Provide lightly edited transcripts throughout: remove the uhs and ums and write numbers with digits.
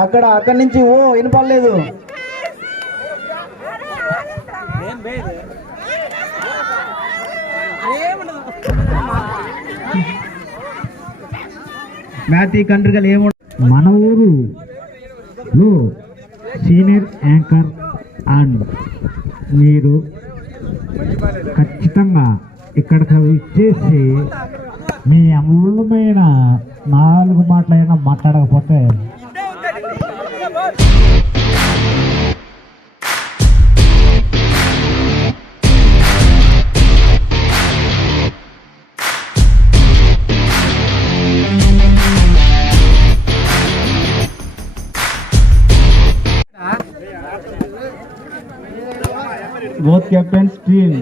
అక్కడి నుంచి ఓ వినపడలేదు. మ్యాథీ కంట్రికల్ ఏమో మన ఊరులో సీనియర్ యాంకర్ అండ్ మీరు ఖచ్చితంగా ఇక్కడికి ఇచ్చేసి మీ అమూల్యమైన 4 మాటలైనా మాట్లాడకపోతే బోత్ కెప్టెన్స్ టీమ్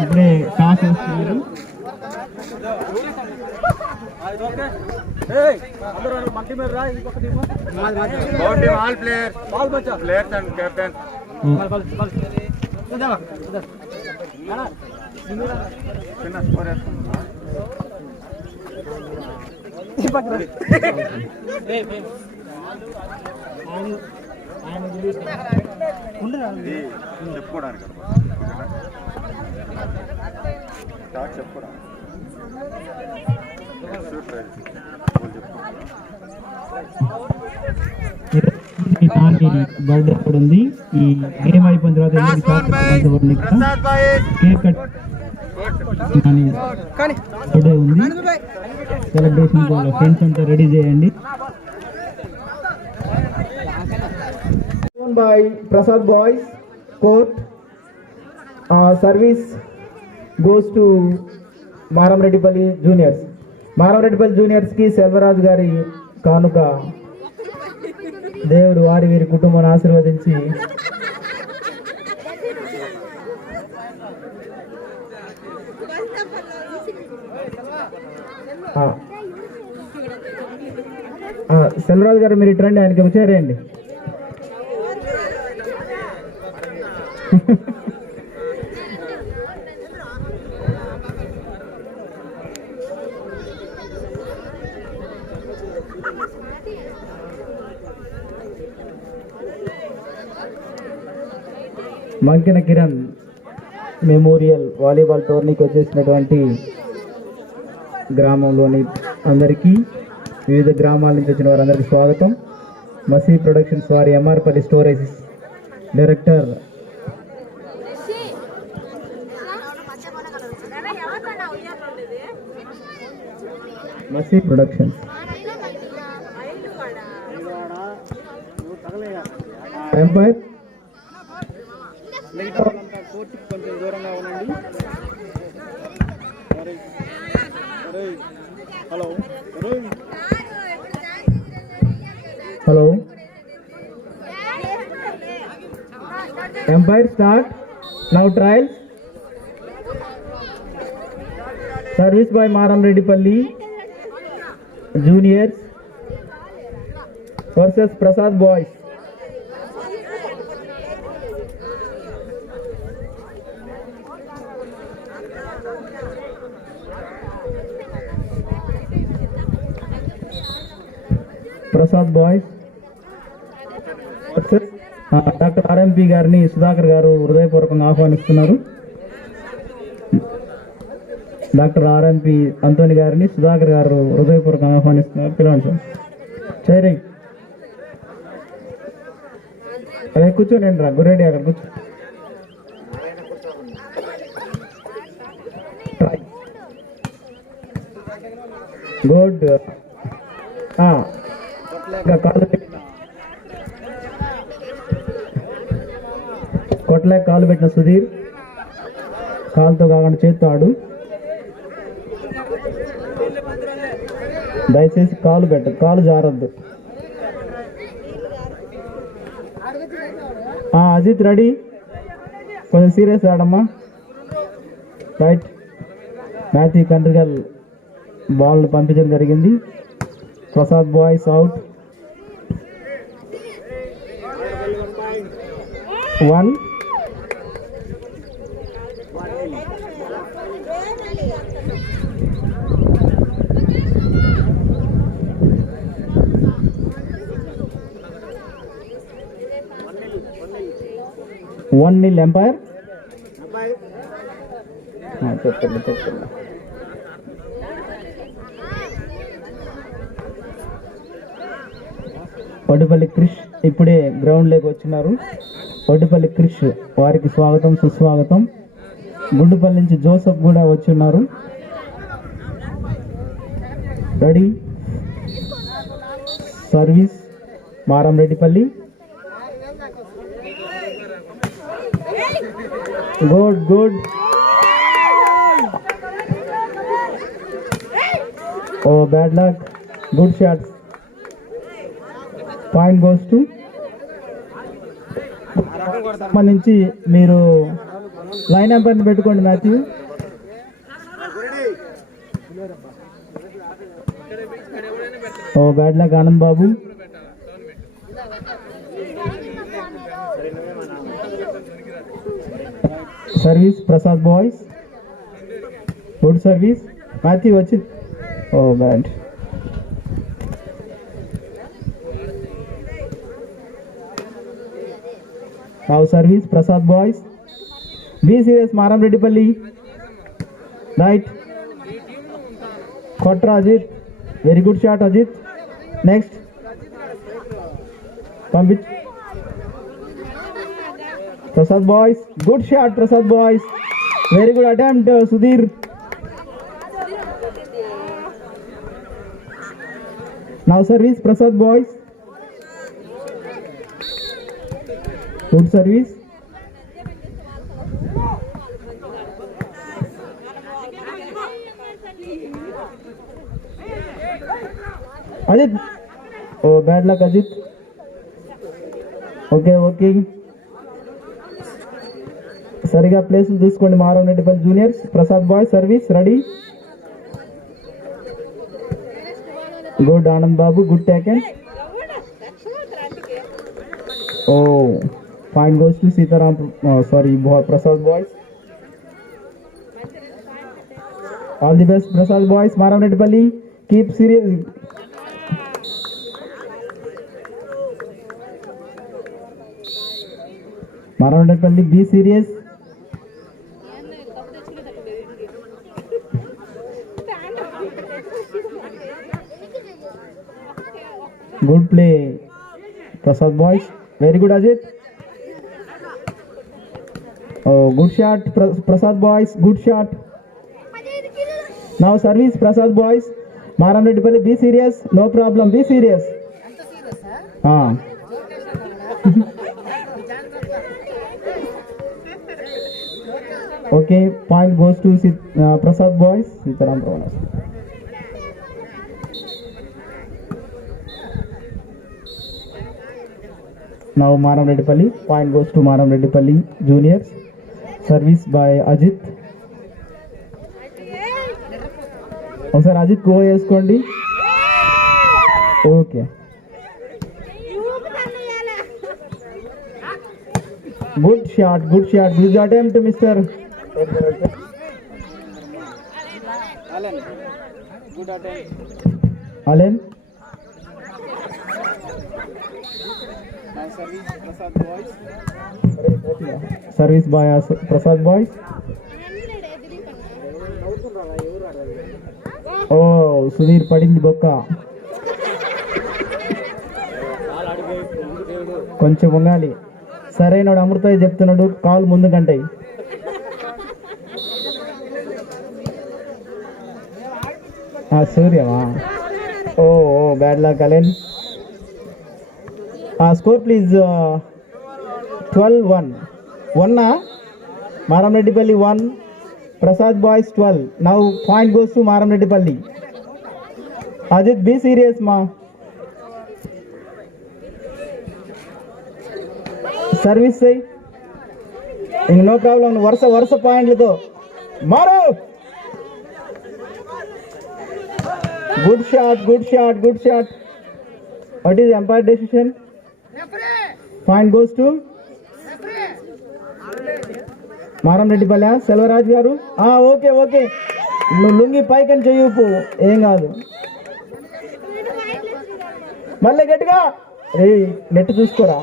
ఇప్పుడే టాస్ వేస్తున్నారు. చెప్పుకోవడానికి బర్త్డే కూడా ఉంది. ఈ గేమ్ అయిపోయిన తర్వాత కేక్ కట్ బర్త్డే ఉంది. సెలబ్రేషన్ ఫ్రెండ్స్ అంతా రెడీ చేయండి. by Prasad Boys Court. Service goes to Maramredipalli Juniors. Maramredipalli Juniors ki Selvaraj gari kanuka దేవుడు వారి వీరి కుటుంబాన్ని ఆశీర్వదించి సెల్వరాజు గారు మీరు ఇట్రండి, ఆయనకి వచ్చారేయండి. మంకిన కిరణ్ మెమోరియల్ వాలీబాల్ టోర్నీకి వచ్చేసినటువంటి గ్రామంలోని అందరికీ, వివిధ గ్రామాల నుంచి వచ్చిన వారందరికీ స్వాగతం. మసీ ప్రొడక్షన్స్ వారి ఎంఆర్పల్లి storage director Masi productions, umpire కొంచెం దూరంగా ఉండండి. Hello hello umpire start now. Trials service by Maramreddipalli juniors versus Prasad boys. Prasad boys doctor RMP గారిని సుధాకర్ గారు హృదయపూర్వకంగా ఆహ్వానిస్తున్నారు. డాక్టర్ ఆర్ఎంపీ అంతోని గారిని సుధాకర్ గారు హృదయపూర్వకంగా ఆహ్వానిస్తున్నారు. పిలవండి సార్. చైరింగ్ అదే కూర్చోండి రా గురెడ్డి, అక్కడ కూర్చో. గుడ్. కొట్లేక కాలు పెట్టిన సుధీర్, కాలుతో కాకుండా చేత్తో ఆడు. దయచేసి కాలు కాలు జారద్దు. అజిత్ రెడీ, కొంచెం సీరియస్ ఆడమ్మా. రైట్. మ్యాథీ కంట్రికల్ బాల్ పంపించడం జరిగింది. Prasad boys out. 1. 1-0 ఎంపైర్. చెప్పండి. వడ్డుపల్లి క్రిష్ ఇప్పుడే గ్రౌండ్లోకి వచ్చినారు. వడ్డుపల్లి క్రిష్ వారికి స్వాగతం సుస్వాగతం. గుండుపల్లి నుంచి జోసఫ్ కూడా వచ్చిన్నారు. Ready service Maramreddipalli. Good. Oh bad luck. Good shots. Point goes to. సంబంధించి మీరు లైన్ ఎంపైర్ని పెట్టుకోండి Matthew. Oh bad luck Anand Babu. Service Prasad boys. Good service. Matthew వచ్చి. Oh bad. Now service Prasad boys. Be serious Maramreddipalli. Right. Kotra Ajit. Very good shot Ajit. Next. Pambit. Prasad boys. Good shot Prasad boys. Very good attempt Sudhir. Now service Prasad boys. Good service. Ajit. Oh, bad luck Ajit. Okay. సరిగా place చూసుకోండి Maramreddipalli juniors. Prasad boy service ready. Good Anand Babu. Good taken. Oh point goes to Sitaram, Prasad boys. All the best Prasad boys. Maramreddipalli, keep serious. Maramreddipalli, be serious. Good play Prasad boys. Very good Ajit. Oh, good shot Prasad boys. Good shot. Now service Prasad boys. Maramreddipalli, be serious. No problem. Be serious. Okay. Point goes to Prasad boys. Sitaram Pravanas. Now Maramreddipalli. Point goes to Maramreddipalli juniors. Service by Ajit. ఒకసారి Ajit go వేసుకోండి. Okay. Good shot. Good attempt mister Allen. Service boy Prasad boys. Oh Sudhir పడింది బొక్క. కొంచెం ఉండాలి. సరైనడు అమృతయ్య చెప్తున్నాడు call ముందు కంటే. సూర్యమా. Oh bad luck Allen. Score please. 12-1. 1 Maramreddipalli 1, Prasad boys 12. Now point goes to Maramreddipalli. Ajit, be serious ma. Service say. No problem. Varsa point lito. Maro. Good shot. What is umpire decision? Point goes to Maramreddipalli. Selvaraj garu. Okay. నువ్వు లుంగి పైకని చెయ్యపు. ఏం కాదు. మళ్ళీ గట్టిగా నెట్ చూసుకోరా.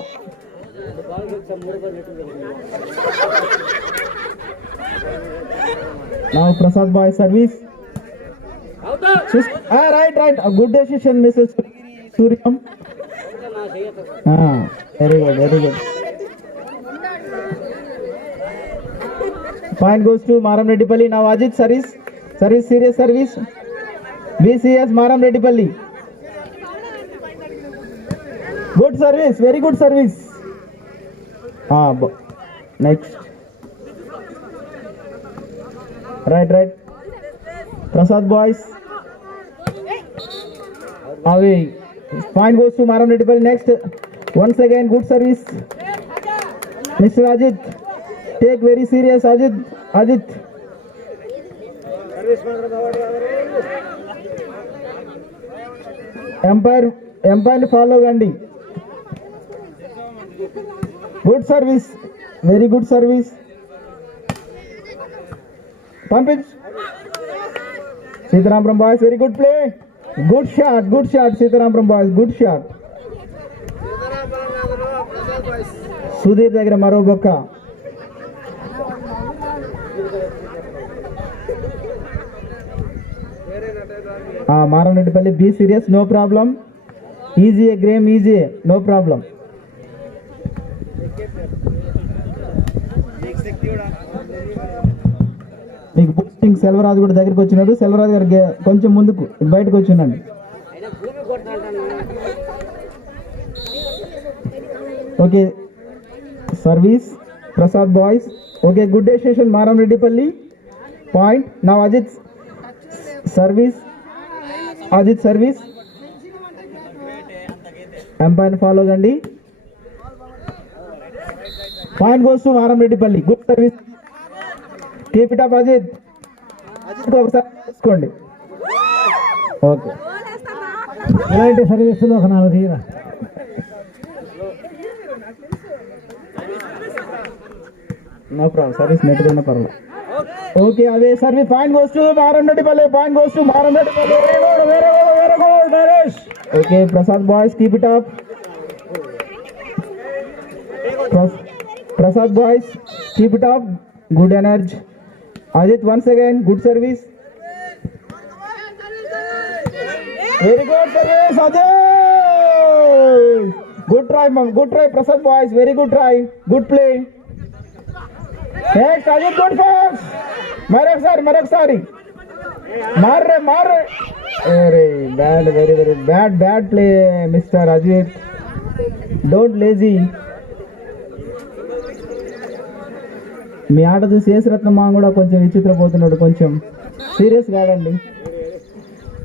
Now Prasad boy service. Right. A good decision, Mrs. Suryam. Very good. Point goes to Maram Reddipalli. Now Ajit service, serious service. VCS Maram Reddipalli. Good service, very good service. Next. Right. Prasad boys. Away. Point goes to Maram Reddipalli. Next. Once again, good service. Mr. Ajit. Take very serious, Ajit. Empire follow Gandhi. Good service. Very good service. Pump it. Sitaram from boys, very good play. Good shot, Sitaram from boys, good shot. Sudhir దగ్గర మరో బొక్క. Maram Reddipalli, be serious, no problem. Easy, Graham, easy, no problem. మీకు boosting Selvaraju కూడా దగ్గరికి వచ్చినాడు. సెల్వరాజు గారు కొంచెం ముందుకు బయటకు వచ్చిండండి. Okay service Prasad boys. Okay good decision Maram Reddipalli. Point. నా అజిత్ సర్వీస్. ఎంపైర్ ఫాలో కండి. Point goes to Maram Reddipalli. Good service. Keep it up Ajit ఒకసారి తీసుకోండి. ఓకే ఇలాంటి సర్వీసులు ఒక 4 తీరా. నో ప్రాబ్లం, సర్వీస్ నెట్ ఉన్న పర్లేదు. ఓకే అదే service. Point goes to Maram Reddipalli. Very good Naresh. Okay Prasad boys keep it up. Prasad boys keep it up. Good energy. Ajit once again, good service. Very good service, Ajit. Good try, Prasad boys. Very good try. Good play. Next, Ajit, good pass. Marokesari. Marre. Very bad play, Mr. Ajit. Don't lazy. మీ ఆట చూసి యేసరత్న మా కూడా కొంచెం విచిత్రపోతున్నాడు. కొంచెం సీరియస్ కాదండి.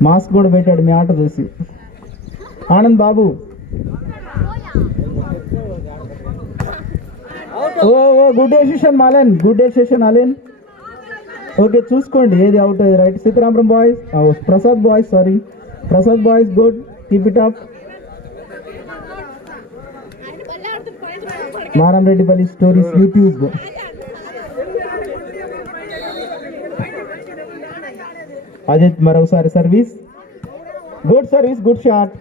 మాస్క్ కూడా పెట్టాడు మీ ఆట చూసి. Anand Babu. Good decision Allen. Okay చూసుకోండి ఏది అవుట్ అది right. Sitaram boys, Prasad boys good. Keep it up. Maram Reddipalli Stories YouTube. Ajit మరొకసారి service. Good shot.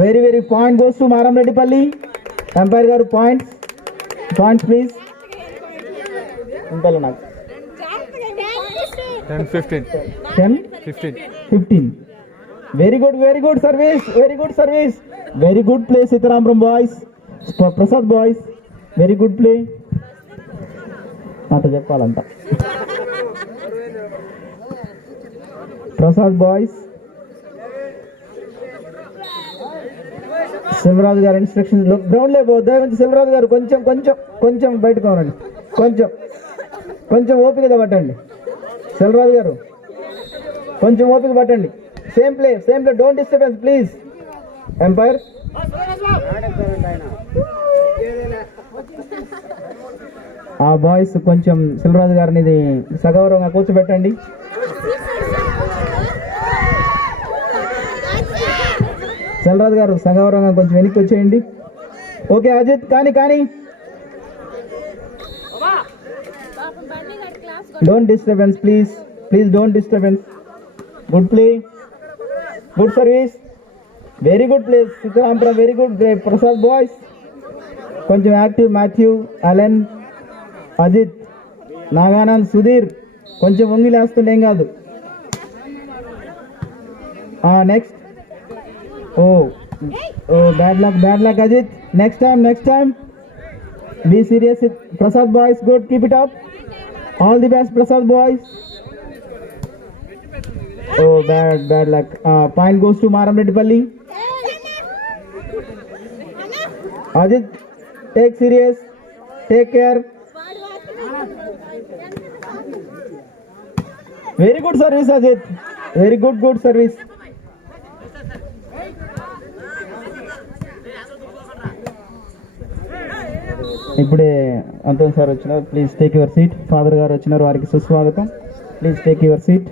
Very point goes to Maram Reddipalli. Umpire garu points please. ఉండాలి నాకు 10-15. Very good service. Very good play Sitaram boys. Prasad boys very good play. అంత చెప్పాలంట. ప్రసాద్ బాయ్స్. సెల్వరాజు గారు instructions ground లేకపో దయచేసి సెల్వరాజు గారు కొంచెం బయటకు రండి. కొంచెం ఓపిక పట్టండి. సెల్వరాజు గారు కొంచెం ఓపిక పట్టండి. Same play don't disturbance please. Umpire ఆ బాయ్స్ కొంచెం సెల్వరాజు గారిని ఇది సగౌరవంగా కూర్చోబెట్టండి. సెల్వరాజు గారు సగౌరవంగా కొంచెం వెనక్కి వచ్చేయండి. ఓకే అజిత్ కానీ don't disturbance please don't disturbance. Good play, good service, very good play Sitaram. Very good play Prasad boys. కొంచెం active Matthew, Allen, Ajit, Nagananda, Sudhir కొంచెం వంగి లేస్తుండే ఏం కాదు. Next oh bad luck Ajit. Next time be serious. Prasad boys good, keep it up. All the best Prasad boys. Oh bad luck. Point goes to Maramreddipalli. Ajit take serious, take care. Very good service Ajit, very good service. ఇప్పుడే అంతం sir వచ్చినారు, please take your seat. Father garu వచ్చినారు, వారికి సుస్వాగతం. Please take your seat.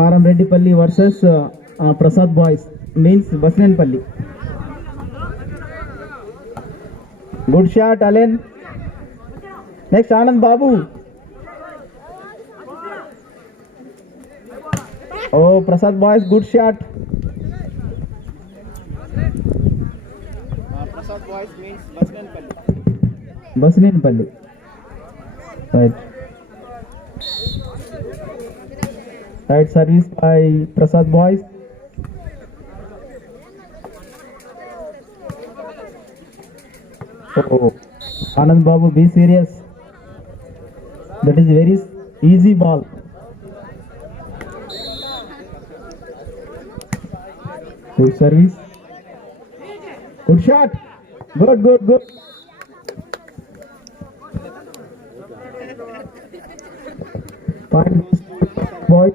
Maramreddipalli versus Prasad boys means Basnenpalli. Good shot Allen. Next Anand Babu. Oh Prasad boys good shot. Basnenpalli right service by Prasad boys. Anand Babu be serious, that is very easy ball. Good service, good shot, good. Boy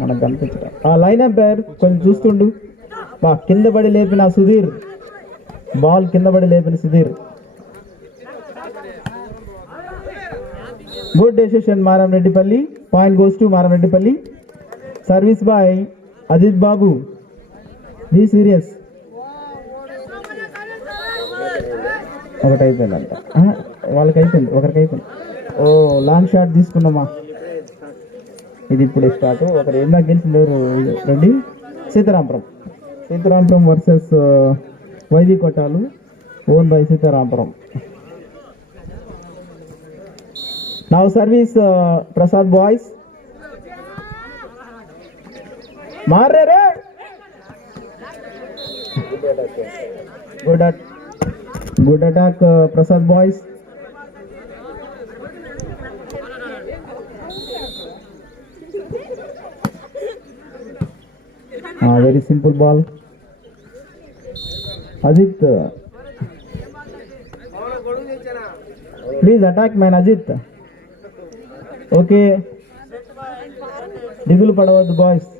మనకు కనిపించడం. Line umpire కొంచెం చూస్తుండు. కింద పడి లేపిన సుధీర్, బాల్ కింద పడి లేపిన Sudhir. Good decision Maramreddipalli. Point goes to Maramreddipalli. Service boy Ajit Babu, be serious. ఒకటి అయిపోయిందంట, వాళ్ళకి అయిపోయింది, ఒకరికి అయిపోయింది. ఓ లాంగ్ షాట్ తీసుకున్నామా. ఇది ఇప్పుడే స్టార్ట్. ఒకరు ఏం దాకా గెలిచింది రెడ్డి. Sitarampuram versus YV Kottalu, won by Sitarampuram. Now service Prasad boys. మారే good attack Prasad boys. Very simple ball. Ajit please attack man Ajit. Okay, దిగులు పడవద్దు boys.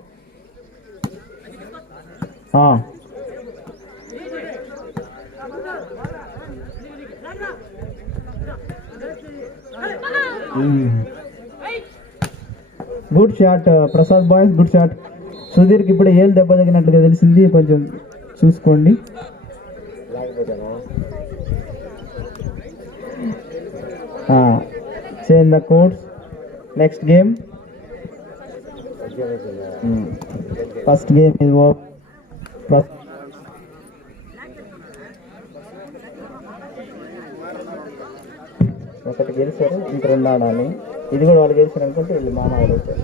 Good shot Prasad boys, good shot. సుధీర్కి ఇప్పుడే ఏళ్ళు దెబ్బ తగినట్లుగా తెలిసింది, కొంచెం చూసుకోండి. Change the course. Next game. First game ఇది ఒకటి గెలిచారు, ఇంక రెండు ఆడాలి. ఇది కూడా వాళ్ళు గెలిచారు అనుకుంటే వీళ్ళు మామ ఆడవుతారు.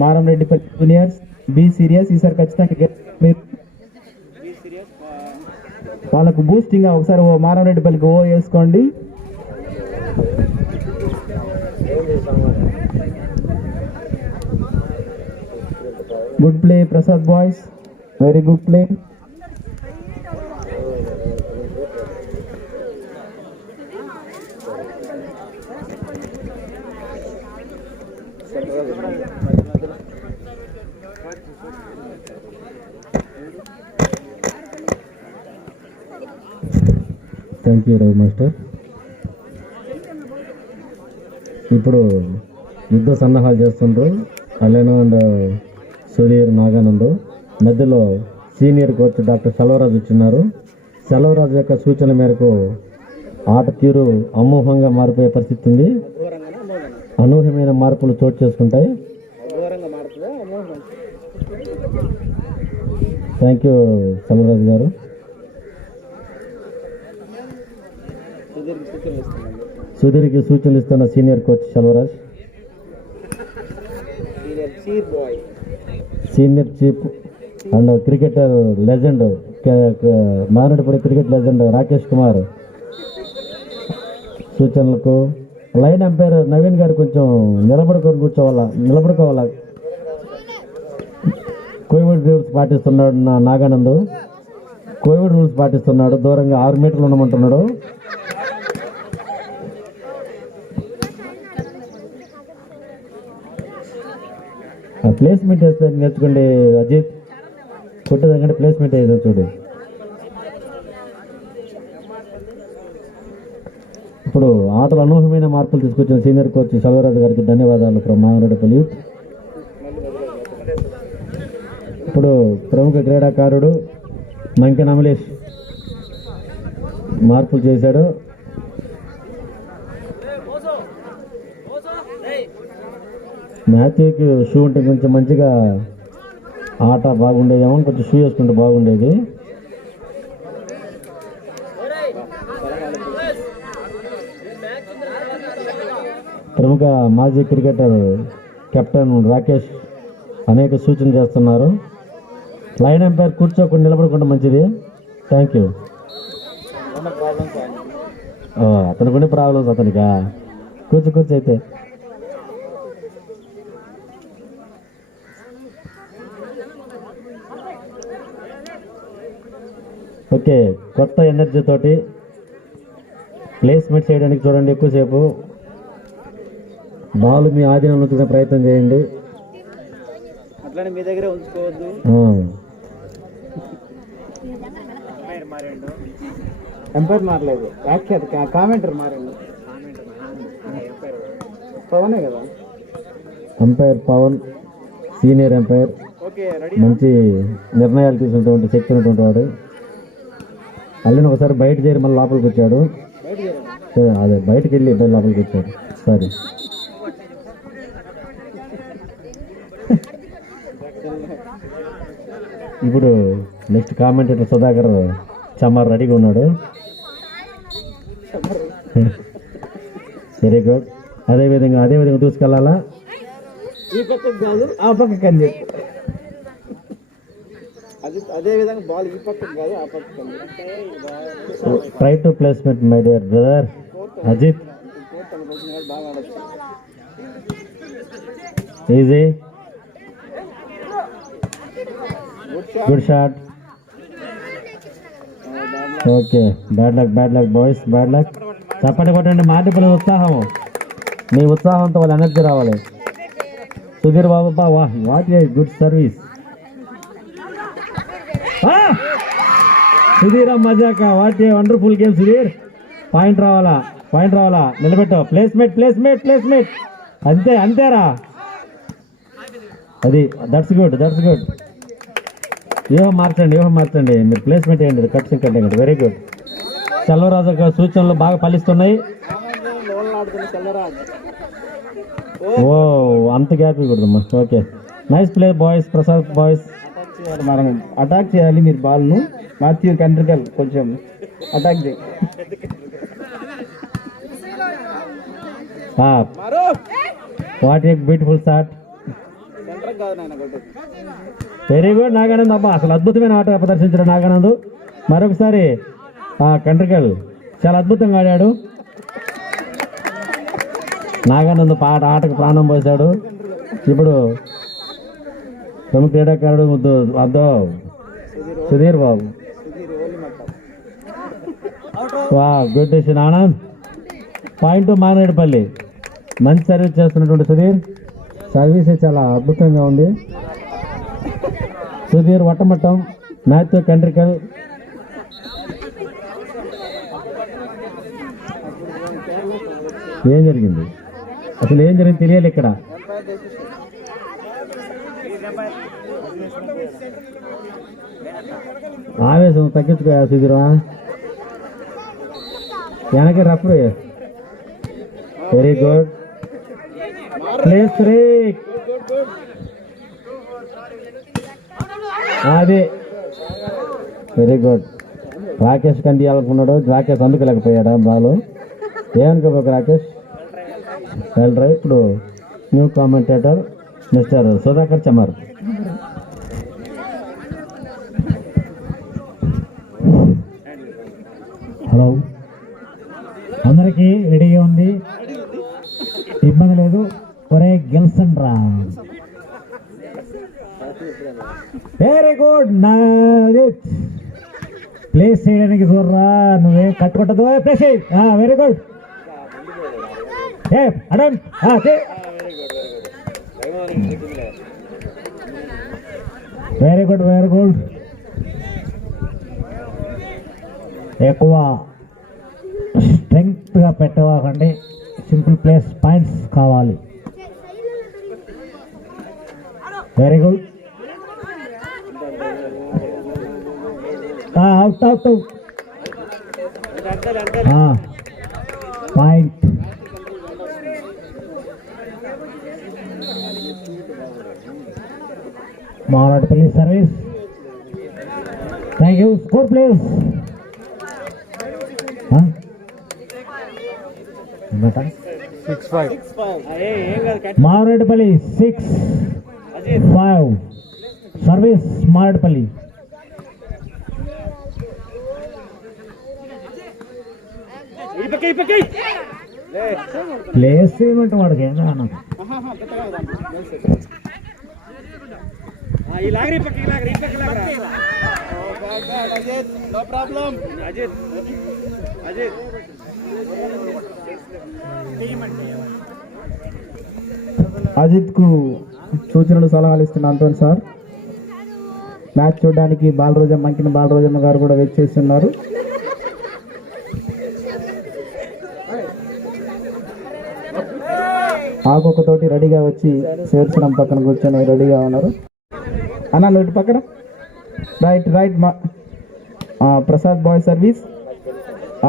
Maramreddipalli juniors be serious. ఈసారి ఖచ్చితంగా మీరు వాళ్ళకు బూస్టింగ్ ఒకసారి మారంరెడ్డిపల్లికి వేసుకోండి. Good play Prasad boys, very good play. Thank you Ravi మాస్టర్. ఇప్పుడు యుద్ధ సన్నాహాలు చేస్తుండ్రు. కళ్యాణ్ అండ్ సుధీర్, నాగానంద్. మధ్యలో సీనియర్ కోచ్ డాక్టర్ సెలవరాజు వచ్చినారు. సెలవరాజు యొక్క సూచన మేరకు ఆట తీరు అమోఘంగా మారిపోయే పరిస్థితి ఉంది. అనూహ్యమైన మార్పులు చోటు చేసుకుంటాయి. థ్యాంక్ యూ సెలవరాజు గారు. సుధీర్కి సూచనలు ఇస్తున్న senior coach Selvaraj. Senior chief and cricketer legend, Maredupalli cricket legend Rakesh Kumar సూచనలకు. లైన్ అంపైర్ నవీన్ గారు కొంచెం నిలబడుకోవాలా. కోవిడ్ రూల్స్ పాటిస్తున్నాడు నాగానంద్. కోవిడ్ రూల్స్ పాటిస్తున్నాడు. దూరంగా 6 మీటర్లు ఉండమంటున్నాడు. ప్లేస్మెంట్ వేస్తే నేర్చుకోండి అజిత్. కొట్టేదాకంటే ప్లేస్మెంట్ వేద్దాం చూడు. ఇప్పుడు ఆటలు అనూహ్యమైన మార్పులు తీసుకొచ్చిన సీనియర్ కోచ్ సెల్వరాజు గారికి ధన్యవాదాలు ఫ్రమ్ మారేడుపల్లి. ఇప్పుడు ప్రముఖ క్రీడాకారుడు మంకెన అమలేష్ మార్పులు చేశాడు. మ్యాథ్యూకి షూ ఉంటే కొంచెం మంచిగా ఆట బాగుండేదేమో, కొంచెం షూ వేసుకుంటే బాగుండేది. ప్రముఖ మాజీ క్రికెటర్ కెప్టెన్ రాకేష్ అనేక సూచనలు చేస్తున్నారు. లైన్ ఎంపైర్ కూర్చోకుండా నిలబడకుండా మంచిది. Thank you. అతనికి ఉండే ప్రాబ్లమ్స్ అతనికా? కూర్చో అయితే. ఓకే, కొత్త ఎనర్జీ తోటి ప్లేస్మెంట్ చేయడానికి చూడండి. ఎక్కువసేపు బాల్ మీ ఆధీనంలో ఉంచుకునే ప్రయత్నం చేయండి. అట్లానే మీ దగ్గరే ఉంచుకోవద్దు. ఎంపైర్ మారలేదు, కామెంటర్ మారండి. పవనే కదా అంపైర్. పవన్ సీనియర్ ఎంపైర్, మంచి నిర్ణయాలు తీసుకున్నటువంటి శక్తి ఉన్నటువంటి వాడు. అల్లిని ఒకసారి బయట చేరి మళ్ళీ లోపలికి వచ్చాడు. అదే బయటకు వెళ్ళి లోపలికి వచ్చాడు. సరే, ఇప్పుడు నెక్స్ట్ కామెంటేటర్ సుధాకర్ చమ్మార్ రెడీగా ఉన్నాడు. Very good. అదేవిధంగా దూసుకెళ్ళాలా. ఈ పక్కకు కాదు, ఆ పక్కకి అని చెప్పి. అదే విధంగా బాల్ ఈ పక్కకు కాదు, ఆ పక్కకు. Try to placement my dear brother Ajit. Easy, good shot. Okay, bad luck boys, bad luck. చప్పటి కొట్టండి. మాటిపల్లి ఉత్సాహం, మీ ఉత్సాహంతో వాళ్ళ ఎనర్జీ రావాలి. Sudhir Babu, what a good service. Sudhir మజాక, what a wonderful game Sudhir. Point రావాలా. నిలబెట్టు. ప్లేస్మెంట్. అంతేరా. అది దట్స్ గుడ్. వ్యూహం మార్చండి. మీరు ప్లేస్మెంట్ వేయండి. కట్టండి. Very good. సెల్వరాజు సూచనలు బాగా ఫలిస్తున్నాయి. ఓ, అంత గ్యాప్ ఇవ్వకూడదమ్మా. Okay, nice play boys. Prasad boys మనం అటాక్ చేయాలి. మీరు బాల్ను మాథ్యూ కంట్రికల్ కొంచెం అటాక్ చేయి. What a beautiful shot. Very good Naganand. అబ్బా, అసలు అద్భుతమైన ఆట ప్రదర్శించిన నాగానంద్. మరొకసారి కంట్రికల్ చాలా అద్భుతంగా ఆడాడు. నాగానంద్ ఆటకు ప్రాణం పోశాడు. ఇప్పుడు ప్రముఖ క్రీడాకారుడు అద్దో Sudhir Babu. Good decision Anand. Point Maredupalli. మంచి సర్వీస్ చేస్తున్నటువంటి సుధీర్. సర్వీస్ చాలా అద్భుతంగా ఉంది. సుధీర్ వట్టమట్టం. మ్యాథ్యూ కంట్రికల్. ఏం జరిగింది? అసలు ఏం జరిగింది తెలియాలి ఇక్కడ. ఆవేశం తగ్గించుకో సుధీరా. వెనక్కి రఫ్రు. Very good place break. అది వెరీ గుడ్. రాకేష్ కండి అనుకున్నాడు, రాకేష్ అందుకోలేకపోయాడా బాలు. ఏమనుకోబోకు రాకేష్. వెళ్ళరా. ఇప్పుడు న్యూ కామెంటేటర్ మిస్టర్ సుధాకర్ చమర్. హలో, అందరికీ రెడీగా ఉంది, ఇబ్బంది లేదు. ఒరే గెల్సన్ రా. Very good. ప్లేస్ చేయడానికి చూడరా, నువ్వేం కట్టుకుంటదు. Place very good. అడన్ వెరీ గుడ్ వెరీ గుడ్. ఎక్కువ స్ట్రెంగ్త్గా పెట్టవాకండి, సింపుల్ ప్లేస్ పాయింట్స్ కావాలి. Very good. Out out point. Maradapalli service. Thank you. Score place. Maredupalli 6-5 service Maredupalli. Place ఏమంటే వాడికి ఏం కాదు. అజిత్ కు సూచనలు సలహాలు ఇస్తున్న అంటోన్ సార్. మ్యాచ్ చూడడానికి బాలరోజమ్మ మంకిన బాలరోజమ్మ గారు కూడా వెయిట్ చేస్తున్నారు. ఆకొకతోటి రెడీగా వచ్చి చేర్చడం పక్కన కూర్చొని రెడీగా ఉన్నారు. అన్న నోటి పక్కన right right. Prasad boy service.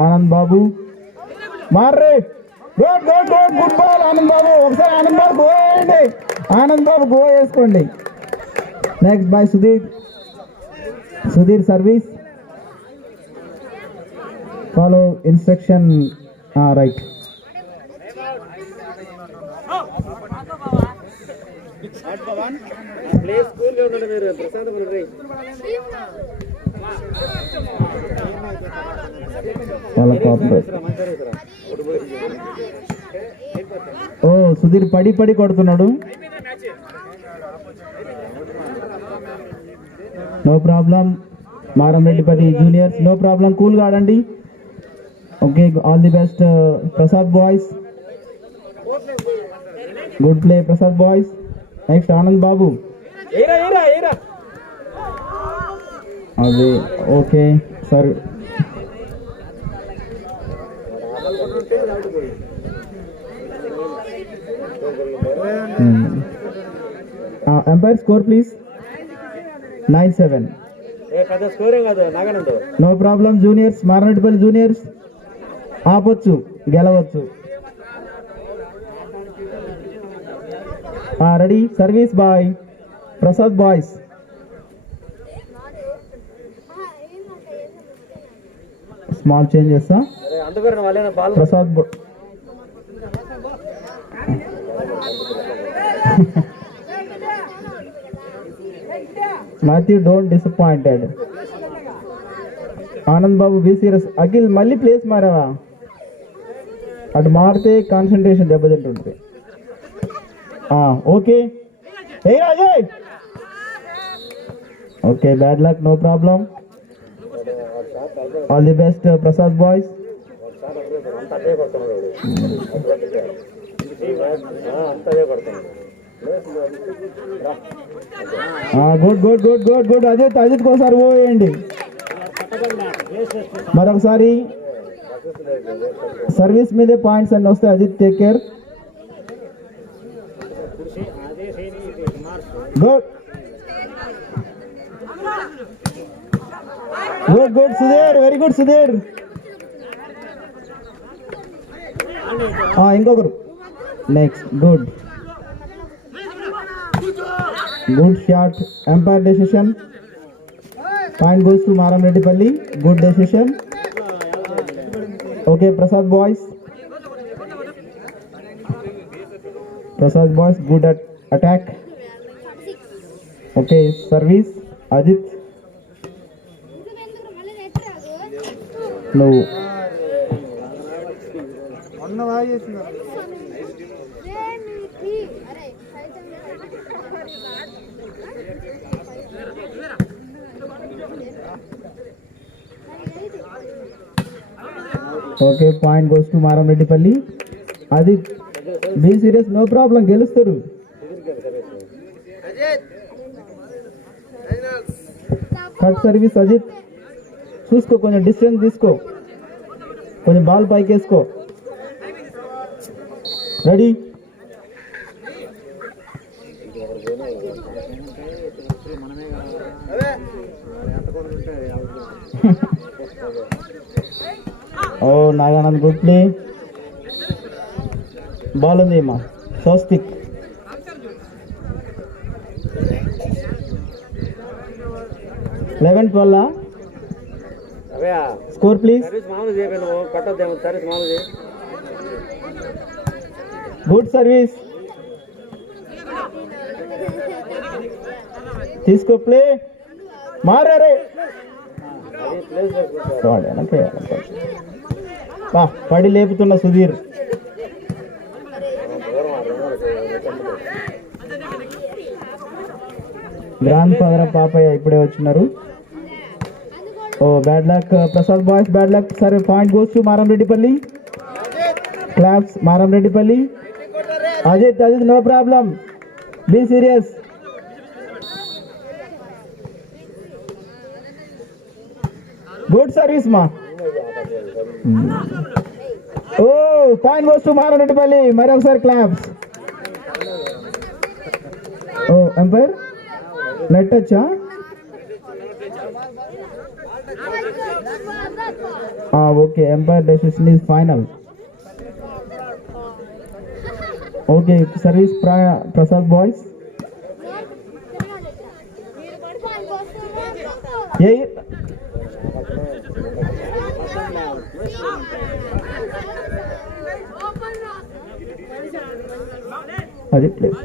Anand Babu మార్రే. Good good good good ball Anand Babu. ఒకసారి ఆనంద్ బాబు గో వేయండి. ఆనంద్ బాబు గో వేసుకోండి. Next boy Sudhir. Sudhir service. Follow instruction. Right. ఓ సుధీర్ పడి పడి కొడుతున్నాడు. No problem. Maramreddypalli juniors no problem, కూల్గా ఆడండి. Okay, all the best Prasad boys. Good play Prasad boys. Next Anand Babu. అది okay sir. Umpire score please. 9-7. No problem juniors. Maranatipalli juniors ఆపొచ్చు, గెలవచ్చు. Ready. Service boy Prasad boys. Small change చేస్తా. Prasad Matthew don't disappointed. Anand Babu be serious. Akhil మళ్ళీ place మారావా? అటు మారితే కాన్సన్ట్రేషన్ దెబ్బతింటుంది. Okay okay, bad luck, no problem. All the best Prasad boys. Good good good good good. Ajit Ajit కోసారి పోయండి. మరొకసారి సర్వీస్ మీదే పాయింట్స్ అన్ని వస్తాయి. Ajit take care. Good. Good, Sudhir. Very good, Sudhir. ఇంకొకరు. Next. Good. Good shot. Umpire decision. Point goes to Maramreddypalli. Good decision. Okay, Prasad boys. Good at attack. Okay, service. Ajit. No. Okay, point goes to Maramreddypalli. Ajit, be serious, no problem. గెలుస్తారు. Cut service Ajit. చూసుకో, కొంచెం distance తీసుకో, కొంచెం ball పైకి వేసుకో. Ready. ఓ Naganand, good play. Ball ఉంది అమ్మా. Swastik. Score please. Good service. తీసుకో, ప్లే. మారే. పడి లేపుతున్న సుధీర్. గ్రాండ్ ఫాదర్ పాపయ్య ఇప్పుడే వచ్చినారు. ఓ bad luck Prasad boys, bad luck. సరే, point goes to Maramreddypalli. Claps Maramreddypalli. Ajit, no problem. Be serious. Good service మా. ఓ పాయింట్ గోస్ టు Maramreddypalli. మరి ఒకసారి క్లాప్స్. ఓ ఎంపైర్ నెట్ వచ్చా? Okay, umpire decision is final. Okay, service Prasad boys. అది place.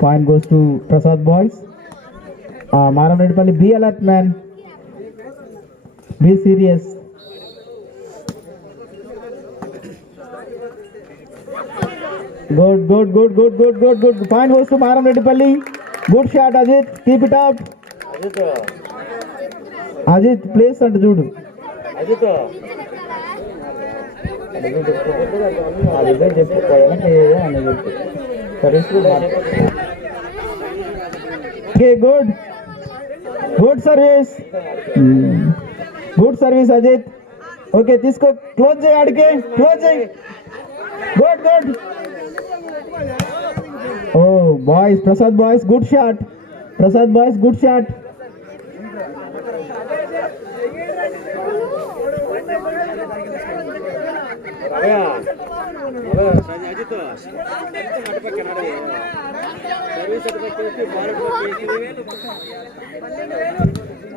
Point goes to Prasad boys. Maramreddypalli, be alert man. Be serious. Good. Point goes to Maramreddypalli. Good shot, Ajit. Keep it up. Ajit, place and చూడు. Okay, good service. Good service, Ajit. Okay, తీసుకో, క్లోజ్ చేయి, ఆడికి క్లోజ్ చేయి. Good. Oh boys, Prasad boys, good shot.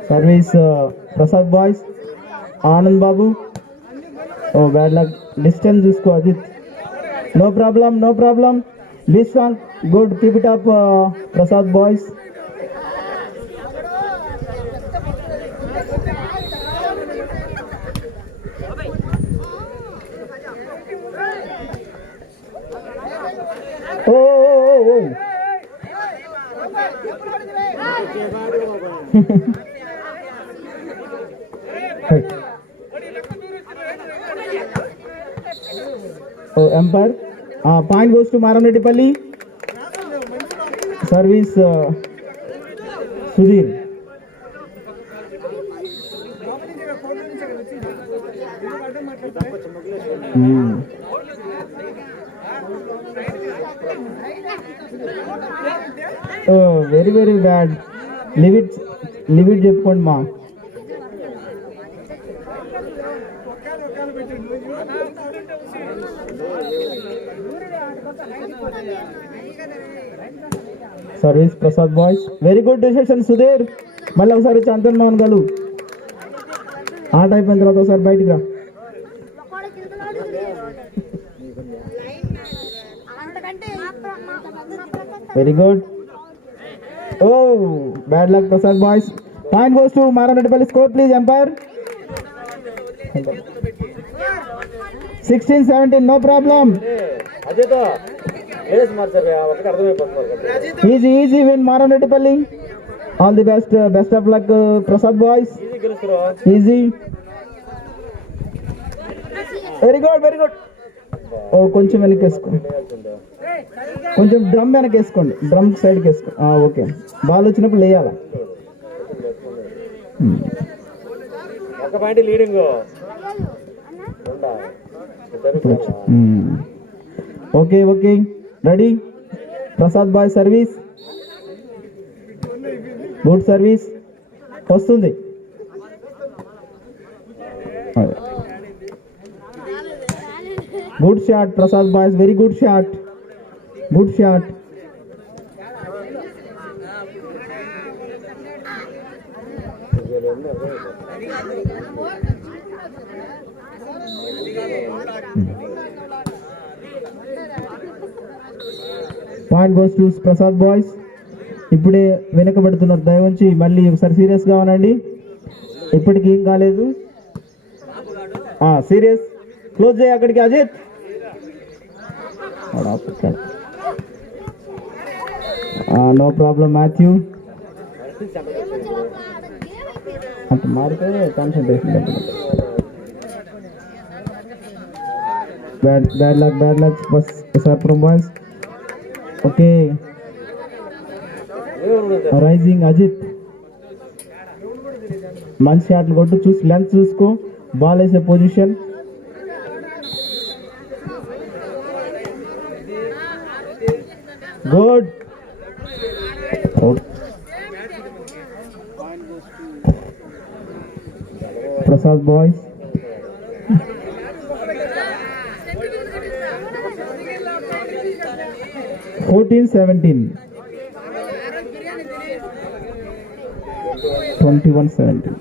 Service Prasad boys. Anand Babu. Oh, bad luck. Distance చూసుకో Ajit. No problem. Be strong. Good. Keep it up, Prasad boys. Oh. Hey. Oh, umpire. Point goes to Maramreddypalli. Service Sudhir. Very very bad. Live it చెప్పుకోండి మా. సర్వీస్ Prasad boys. Very good decision Sudheer. మళ్ళీ ఒకసారి చందన్ మోహన్ గారు ఆట అయిపోయిన తర్వాత ఒకసారి బయటికి రా. Very good. Oh bad luck Prasad boys. Point goes to Maramreddypalli. Score please umpire. 16-17 no problem. Easy easy win Maramreddypalli. All the best. Best of luck Prasad boys. Easy. Very good very good. ఓ కొంచెం వెనకేసుకోండి, కొంచెం డ్రమ్ వెనకేసుకోండి, డ్రమ్ సైడ్కి వేసుకోండి. ఓకే, బాల్ వచ్చినప్పుడు లేయాల. Okay okay ready. Prasad boy service. Good service వస్తుంది. Good shot Prasad boys. Very good shot. Good shot. Point goes to Prasad boys. ఇప్పుడే వెనకబడుతున్నారు, దయవుంచి మళ్ళీ ఒకసారి సీరియస్గా ఉనండి. ఇప్పటికి ఏం కాలేదు. సీరియస్ క్లోజ్ చేయి అక్కడికి అజిత్. No problem Matthew. అంత మారితే కాన్సన్ట్రేషన్. బ్యాడ్ లక్ బస్ ఫ్రమ్ బాయ్స్. Okay rising Ajit. మంచి షాట్లు కొట్టు, చూసి లెంత్ చూసుకో, బాల్ వేసే position. Good. Prasad boys. Fourteen 17. 21-17.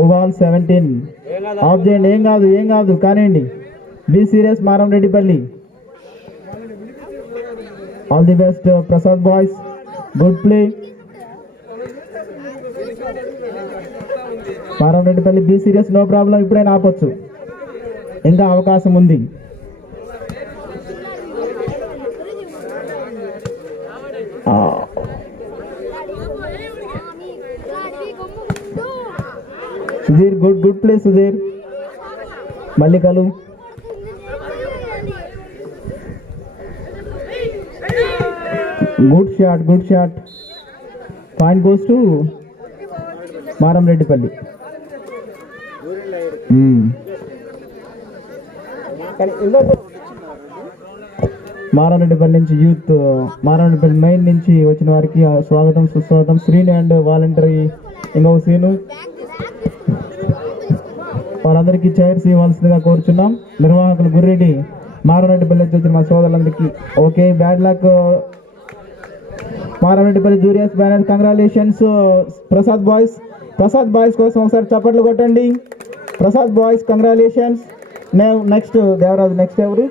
Over 17. ఆఫ్ చేయండి, ఏం కాదు కానివ్వండి. Be serious Maramreddypalli. All the best Prasad boys. Good play. Maramreddypalli be serious, no problem. ఇప్పుడైనా ఆపొచ్చు, ఇంకా అవకాశం ఉంది. Sudhir good play Sudhir. మల్లికలు. Good shot. Point goes to Maramreddypalli. Maramreddypalli నుంచి యూత్, మారంరెడ్డిపల్లి మెయిన్ నుంచి వచ్చిన వారికి స్వాగతం సుస్వాగతం. శ్రీని అండ్ వాలంటరీ ఇంకొక సీను, వారందరికీ చైర్స్ ఇవ్వాల్సిందిగా కోరుచున్నాం. నిర్వాహకులు గుర్రెడ్డి, మారంరెడ్డిపల్లి నుంచి వచ్చిన మా సోదరులందరికీ. Okay bad luck Maramreddypalli juniors banner. Congratulations Prasad boys కోసం ఒకసారి చప్పట్లు కొట్టండి. Prasad boys congratulations. Next Devaraju. Next ఎవరు?